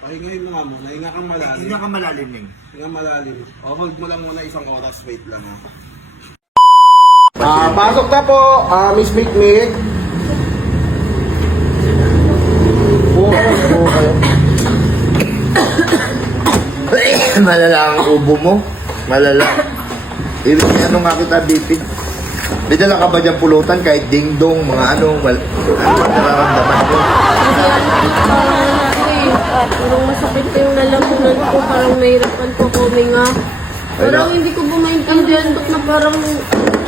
Pahingayin mo nga muna. Hinga kang malalim. Hinga ka malalim, Ning. Hinga malalim. O, hold mo lang muna isang oras. Wait lang ha. Pasok na po, Miss Mikmik. Malala ang ubo mo. Malala. Ano nga kita, Bipin? May dala ka ba dyan pulutan kahit ding-dong, mga ano nararamdaman ko? Parang masakit yung lalamunan ko, parang mahirapan ko kuminga. Parang hindi ko ba maintindihan ba't na parang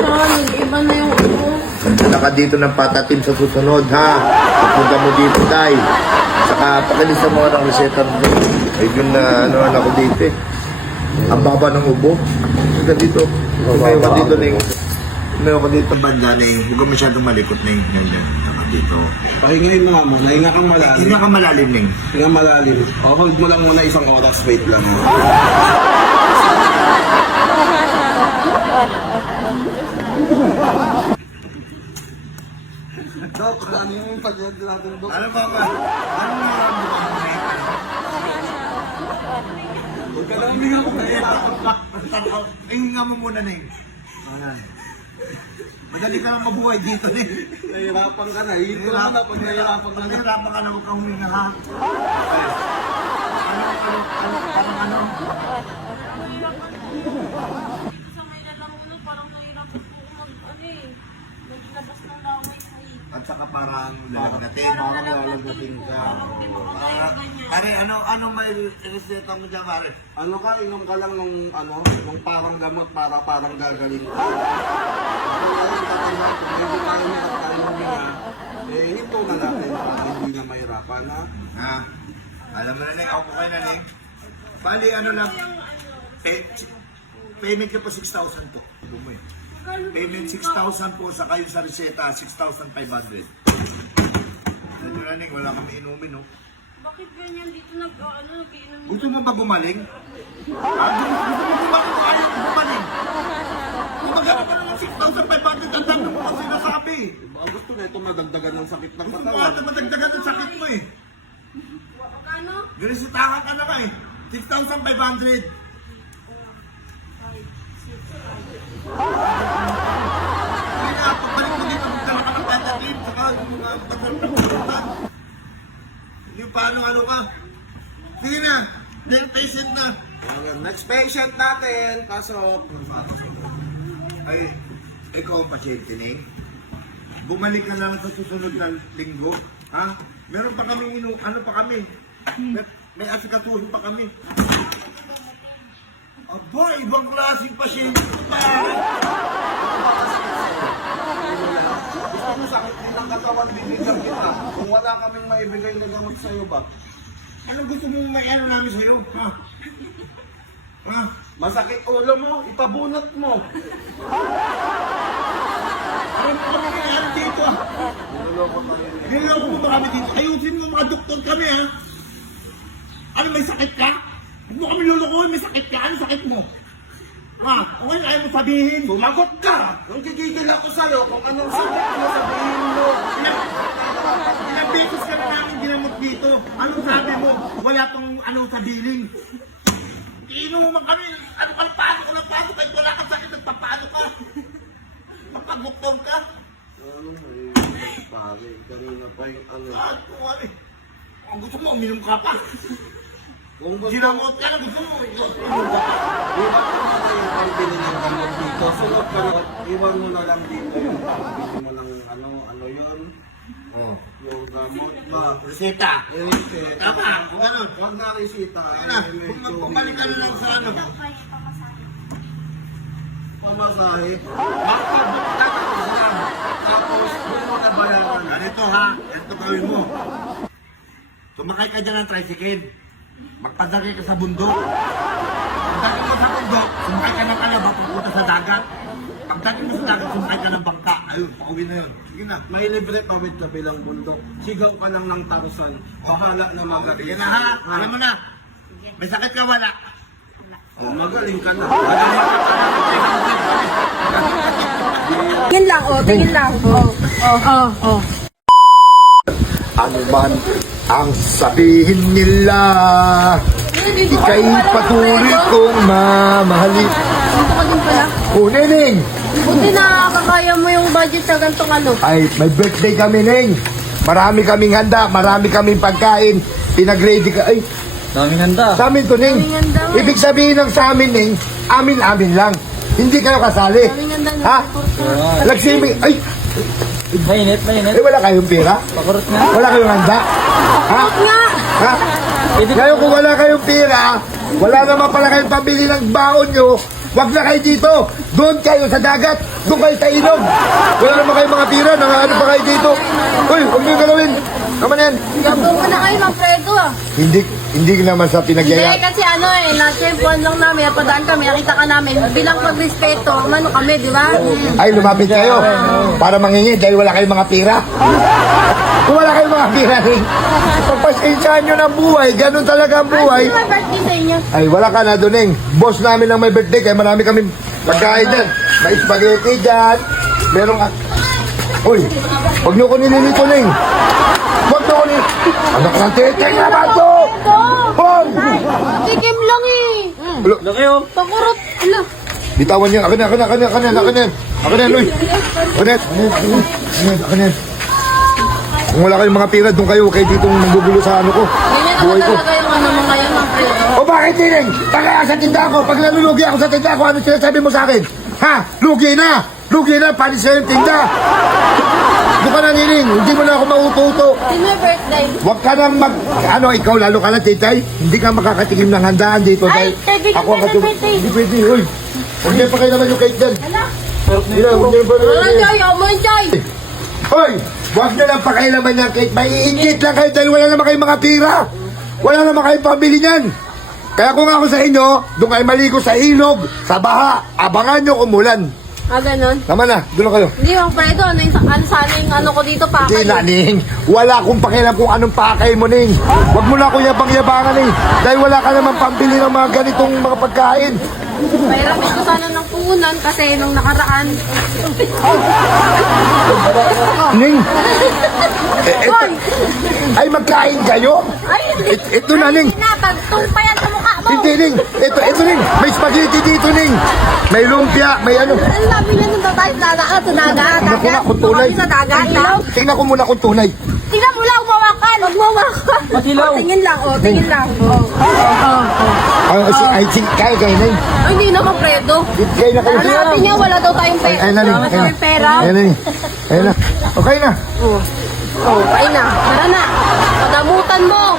nag-iba na yung ano. Dala ka dito ng patatim sa susunod, ha? Pupunta mo dito, Tay. Saka pakilisan mo ng reseta mo. Ay, yun na ano ako dito eh. Ang baba ng ubo. Hanggang dito. Tumayo ka dito, Ning. Tumayo ka dito. Banda, Ning. Huwag ka masyadong malikot, Ning. Hanggang dito. Pahingayin mo nga muna. Hinga kang malalim. Hinga ka malalim, Ning. Hinga malalim. O, hold mo lang muna isang oras. Wait lang ha. Dok, ano yung pag-end natin, Dok? Ano ba ba? Ano nararamdaman mo, Ning? Huwag ka lang huminga kung nahihirapan ka. Ay, hinga mo muna, Ning. Ayan. Madali ka lang mabuhay dito, Ning. Nahihirapan ka na. Hito ka na pag nahihirapan ka na. Nahihirapan ka na, huwag kang huminga, ha? Parang ano? Sa may lalamunan, parang mahirapan ko ano eh. Naglabas ng laway sa hita. At saka parang lalagnatin. Parang lalagnatin ka. Parang hindi mo kagaya ganyan. Pare, ano may reseta mo dyan, pare? Ano ka, inom ka lang nung nung parang gamot para parang gagaling ka. Kung hindi tayo niya at tayo huminga, hinto na natin para hindi na mahirapan ha. Ha? Alam mo na, Ning. Ako po kayo na, Ning. Bali, ano na, payment ka po 6,000 po. Bumoy. Payment 6,000 po sa kayo sa reseta, 6,500. Ito na, Ning. Wala kami inumin, no? Bakit ganyan dito nag-iinom? Gusto mo ba gumaling? Gusto mo gumaling o ayaw mo gumaling? Kung magkano ka na ng 6,500, ang dami mo kasi sinasabi. Baka gusto na ito madagdagan ng sakit ng Gusto mo katawan. ata madagdagan ng sakit mo eh. Magkano? Garisitahan ka na ka eh. 6,500. Hindi na, pagbalik mo dito, magdala ka ng patatim, saka yung mga pagkakutan. Yung paano ano ka. Sige na, next patient na. Ayan, next patient natin, pasok. Ay, ikaw ang pasyente, Ning. Bumalik ka na lang sa susunod na linggo. Ha? Meron pa kami ano pa kami. May asikatuhin pa kami. Aba, ibang klaseng pasyente ko pa. Gusto mo sakit din ang katawan, bibigyan kita. Kung wala kaming maibigay na gamot sa'yo ba? Anong gusto mo may ano namin sa'yo? Ha? Ha? Masakit ulo mo, ipabunot mo. Ano nangyayari dito? Niloloko tayo. Niloloko mo ba kami dito? Ayusin mo mga doktor kami, ha? Ano, may sakit ka? Huwag mo kami lulukuhin, may sakit ka? Ano sakit mo? Ha? Okay, ayaw mo sabihin. Sumagot ka! Nung gigigil ako sa'yo, kung anong sakit mo, sabihin mo. Ilang beses ka na namin ginamot dito. Anong sabi mo? Wala pang anong sa billing. Iinom mo man kami. Ano ka, paano ka na paano? Kahit wala kang sakit, nagpapaano ka? Mapag-doktor ka? Ano pare, kanina pa yung ano. Ah, kumari. Ang gusto mo, uminom ka pa. Kung gusto mo, Ginamot ka na, gusto mo. iwan mo na lang yung pambili ng gamot dito. Sunod ka na, iwan mo na lang dito yung pambili mo ng ano yun. Oh. Yung gamot ba? Reseta. Resita. Tama, ganun. Huwag na resita. Ano, bumalik ka na lang sa ano. Pamasahe. Makabot ka na lang. Tapos, doon mo na bayaran. Ganito ha, ito gawin mo. Sumakay ka dyan ng tricycle. Magpadagay ka sa bundok. Pagdating mo sa bundok, sumakay ka ng kalaba papunta sa dagat. Pagdating mo sa dagat, sumakay ka ng bangka. Ayun, pauwi na yun. Sige na. May libre pawid sa bilang bundok. Sigaw ka lang ng tarusan. Bahala na magaling. Sige na ha, alam mo na. May sakit ka wala. Magaling ka na. Tingin lang, tingin lang. Ano ba? ang sabihin nila, ika'y patuloy kong mamahalin. Dito ka din pala. O, Neneng, Buti na kakaya mo yung budget sa gantong ano. ay, may birthday kami, Neng. Marami kaming handa, marami kaming pagkain. Pinag-ready ka, ay, Daming handa. sa amin to, Neng. Daming handa, eh. Ibig sabihin ng sa amin, Neng, amin-amin lang. Hindi kayo kasali. Daming handa na. Ha? Nagsibig, ay, Mainit, mainit. wala kayong pera? Pakurot nga. Wala kayong handa? Ha? Bakit nga? Ha? Ngayon kung wala kayong pera, wala naman pala kayong pambili ng baon nyo, wag na kayo dito. Doon kayo sa dagat. Doon kayo sa ilog. Wala naman kayong mga pira. Ano pa kayo dito? Uy, huwag nyo galawin. Naman yan. Gabong mo na kayo ng Fredo ah. Hindi naman sa Hindi, pinagyaya. kasi ano eh, na-champion lang namin, napadaan kami, nakita ka namin, bilang pagrespeto, umano kami, di ba? Ay, lumapit kayo. Para mangingi dahil wala kayong mga pira. Kung wala kayong mga pira rin, pagpasensyahan nyo ng buhay. Ganun talaga ang buhay. Ano yung birthday sa inyo? Ay, wala ka na, Doneng. Boss namin lang may birthday, kaya marami kami pagkain dyan. May spaghetti dyan. Merong... Uy, huwag nyo ko nililito, Neng. Huwag nyo ko nililito. Anak ng teteng naman to! Huwag! Tikim lang eh. Laki oh. Pakurot. Ala. Bitawan niya. Akin na. Uy. Akin na. Kung wala kayong mga pira, doon kayo dito magugulo sa ano ko. Ganyan Buhay naman ko. talaga yung ano mo ngayon ng Fredo. O bakit, Neng? Tagaya sa tinda ko. Pag nalulugi ako sa tinda ko, ano sinasabi mo sa akin? Ha? Lugi na! Panis na yung tinda! Doon ka na, Nining. Hindi mo na ako mauto-uto. Sino yung birthday? Huwag ka nang Ano, ikaw, lalo ka na, titay. Hindi ka makakatikim ng handaan dito. Ay, dahil kaibigan ako ang ka ng katulad. birthday. Hindi pwede, uy. Huwag niyo pa kayo naman yung cake dyan. Hindi na, huwag niyo pa Ano, Joy? Amo yung Joy. Hoy! Huwag niyo lang pakailaman ng cake. Maiingit lang kayo dahil wala naman kayong mga pira. Wala naman kayong pambili niyan. Kaya kung ako sa inyo, doon kayo maligo sa ilog, sa baha, abangan nyo umulan. Ah, ganun. Tama na, doon na kayo. Hindi, yung Fredo, ano sana yung ano ko dito pa? Hindi na, Ning. Wala akong pakialam kung anong pakay mo, Ning. Huwag mo na ako yabang-yabangan, Ning. Dahil wala ka naman pambili ng mga ganitong mga pagkain. Mahiramin ko sana ng puhunan kasi nung nakaraan. Ning! Eto, ay magkain kayo? Ay, Ito na, Ning. Napagtung pa yan sa mukha mo. Hindi, Ning. Ito, Ning. May spaghetti dito, Ning. May lumpia, may ano. Ang labi na nung tatay sa dagat, sa dagat. Naku na, kung tunay. Sa dagat, ha? Tingnan ko muna kung tunay. Tingnan mo lang, umawakan. Magmawakan. Matilaw. Tingin lang, tingin lang. Ay, kaya, Ning. Ay, hindi naman, Fredo. Kaya na kayo. Sabi niya, wala daw tayong pera. Ay, na, Ning. Wala tayong pera. Ay, Ning. Ay, na. Okay na. Oh, ay na. Tara na. Padamutan mo.